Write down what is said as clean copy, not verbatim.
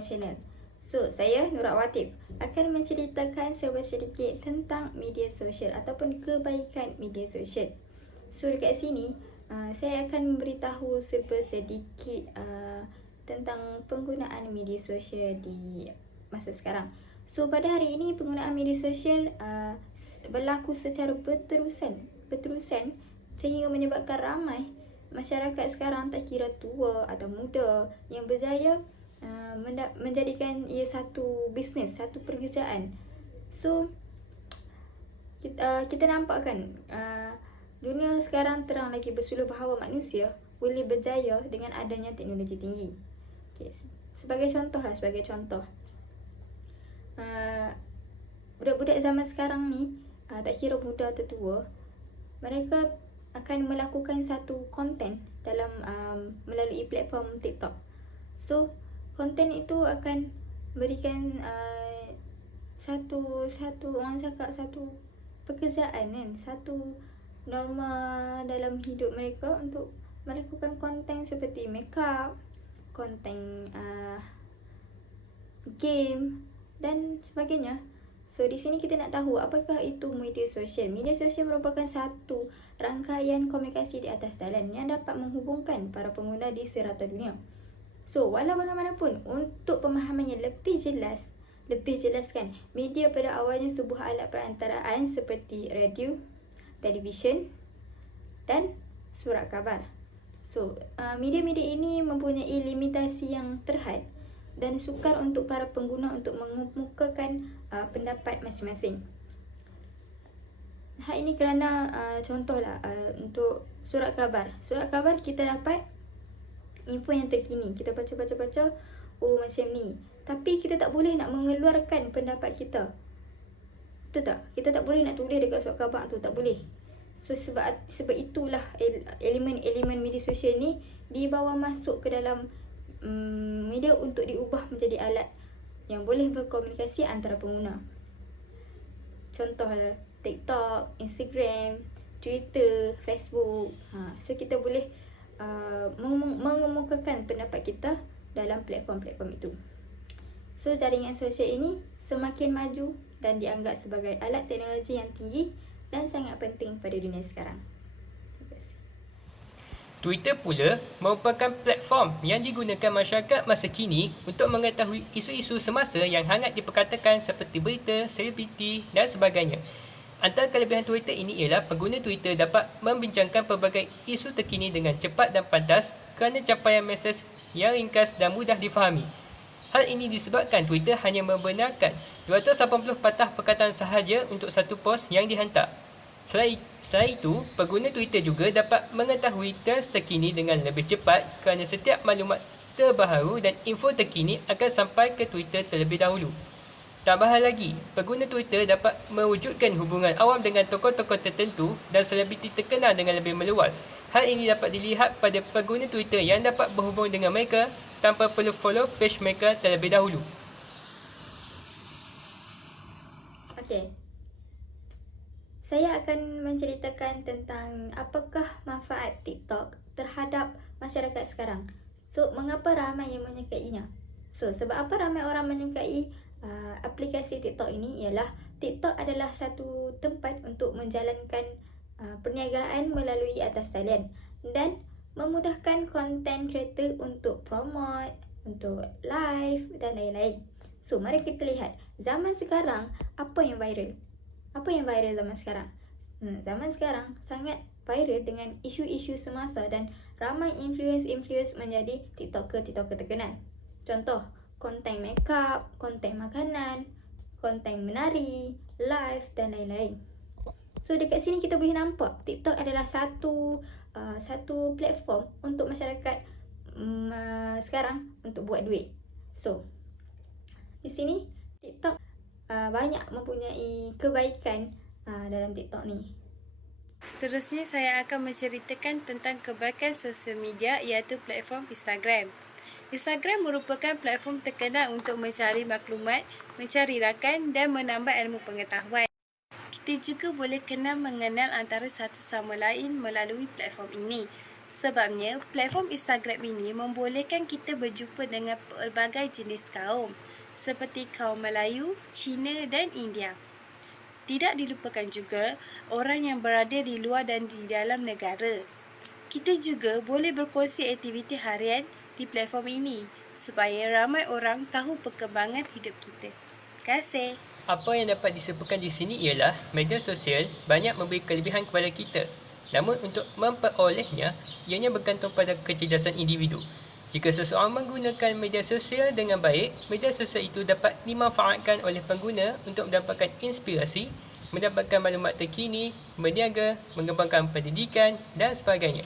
channel. So, saya Nura Watif akan menceritakan sedikit tentang media sosial ataupun kebaikan media sosial. So, dekat sini saya akan memberitahu sedikit tentang penggunaan media sosial di masa sekarang. So, pada hari ini penggunaan media sosial berlaku secara berterusan sehingga menyebabkan ramai masyarakat sekarang, tak kira tua atau muda, yang berjaya menjadikan ia satu bisnes, satu pekerjaan. So kita nampak kan, dunia sekarang terang lagi bersuluh bahawa manusia boleh berjaya dengan adanya teknologi tinggi. Okay. Sebagai contoh, budak-budak zaman sekarang ni, tak kira muda atau tua, mereka akan melakukan satu konten dalam melalui platform TikTok. So, konten itu akan berikan satu orang cakap satu pekerjaan kan, satu norma dalam hidup mereka untuk melakukan konten seperti makeup, konten game dan sebagainya. So, di sini kita nak tahu apakah itu media sosial. Media sosial merupakan satu rangkaian komunikasi di atas jalan yang dapat menghubungkan para pengguna di serata dunia. So, walau bagaimanapun, untuk pemahaman yang lebih jelas kan, media pada awalnya sebuah alat perantaraan seperti radio, televisyen dan surat khabar. So, media-media ini mempunyai limitasi yang terhad dan sukar untuk para pengguna untuk mengemukakan pendapat masing-masing. Hal ini kerana contohlah untuk surat khabar. Surat khabar kita dapat info yang terkini. Kita baca, oh macam ni. Tapi kita tak boleh nak mengeluarkan pendapat kita. Betul tak? Kita tak boleh nak tulis dekat surat khabar tu, tak boleh. So sebab itulah elemen media sosial ni dibawa masuk ke dalam media untuk diubah menjadi alat yang boleh berkomunikasi antara pengguna. Contohlah TikTok, Instagram, Twitter, Facebook. So kita boleh mengemukakan pendapat kita dalam platform-platform itu. So, jaringan sosial ini semakin maju dan dianggap sebagai alat teknologi yang tinggi dan sangat penting pada dunia sekarang. Twitter pula merupakan platform yang digunakan masyarakat masa kini untuk mengetahui isu-isu semasa yang hangat diperkatakan seperti berita, selebriti dan sebagainya. Antara kelebihan Twitter ini ialah pengguna Twitter dapat membincangkan pelbagai isu terkini dengan cepat dan pantas kerana capaian mesej yang ringkas dan mudah difahami. Hal ini disebabkan Twitter hanya membenarkan 280 patah perkataan sahaja untuk satu post yang dihantar. Selain itu, pengguna Twitter juga dapat mengetahui trends terkini dengan lebih cepat kerana setiap maklumat terbaru dan info terkini akan sampai ke Twitter terlebih dahulu. Tambahan lagi, pengguna Twitter dapat mewujudkan hubungan awam dengan tokoh-tokoh tertentu dan selebriti terkenal dengan lebih meluas. Hal ini dapat dilihat pada pengguna Twitter yang dapat berhubung dengan mereka tanpa perlu follow page mereka terlebih dahulu. Okey. Saya akan menceritakan tentang apakah manfaat TikTok terhadap masyarakat sekarang. So, mengapa ramai yang menyukainya? So, sebab apa ramai orang menyukai aplikasi TikTok ini ialah TikTok adalah satu tempat untuk menjalankan perniagaan melalui atas talian dan memudahkan content creator untuk promote, untuk live dan lain-lain. So, mari kita lihat zaman sekarang apa yang viral. Apa yang viral zaman sekarang? Zaman sekarang sangat viral dengan isu-isu semasa dan ramai influence menjadi TikToker terkenal. Contoh, konten makeup, konten makanan, konten menari, live dan lain-lain. So, dekat sini kita boleh nampak TikTok adalah satu platform untuk masyarakat sekarang untuk buat duit. So, di sini TikTok banyak mempunyai kebaikan dalam TikTok ni. Seterusnya saya akan menceritakan tentang kebaikan sosial media iaitu platform Instagram. Instagram merupakan platform terkenal untuk mencari maklumat, mencari rakan dan menambah ilmu pengetahuan. Kita juga boleh kenal mengenal antara satu sama lain melalui platform ini. Sebabnya, platform Instagram ini membolehkan kita berjumpa dengan pelbagai jenis kaum, seperti kaum Melayu, Cina dan India. Tidak dilupakan juga orang yang berada di luar dan di dalam negara. Kita juga boleh berkongsi aktiviti harian di platform ini supaya ramai orang tahu perkembangan hidup kita. Terima kasih. Apa yang dapat disebutkan di sini ialah media sosial banyak memberi kelebihan kepada kita. Namun untuk memperolehnya, ianya bergantung pada kecerdasan individu. Jika seseorang menggunakan media sosial dengan baik, media sosial itu dapat dimanfaatkan oleh pengguna untuk mendapatkan inspirasi, mendapatkan maklumat terkini, berniaga, mengembangkan pendidikan dan sebagainya.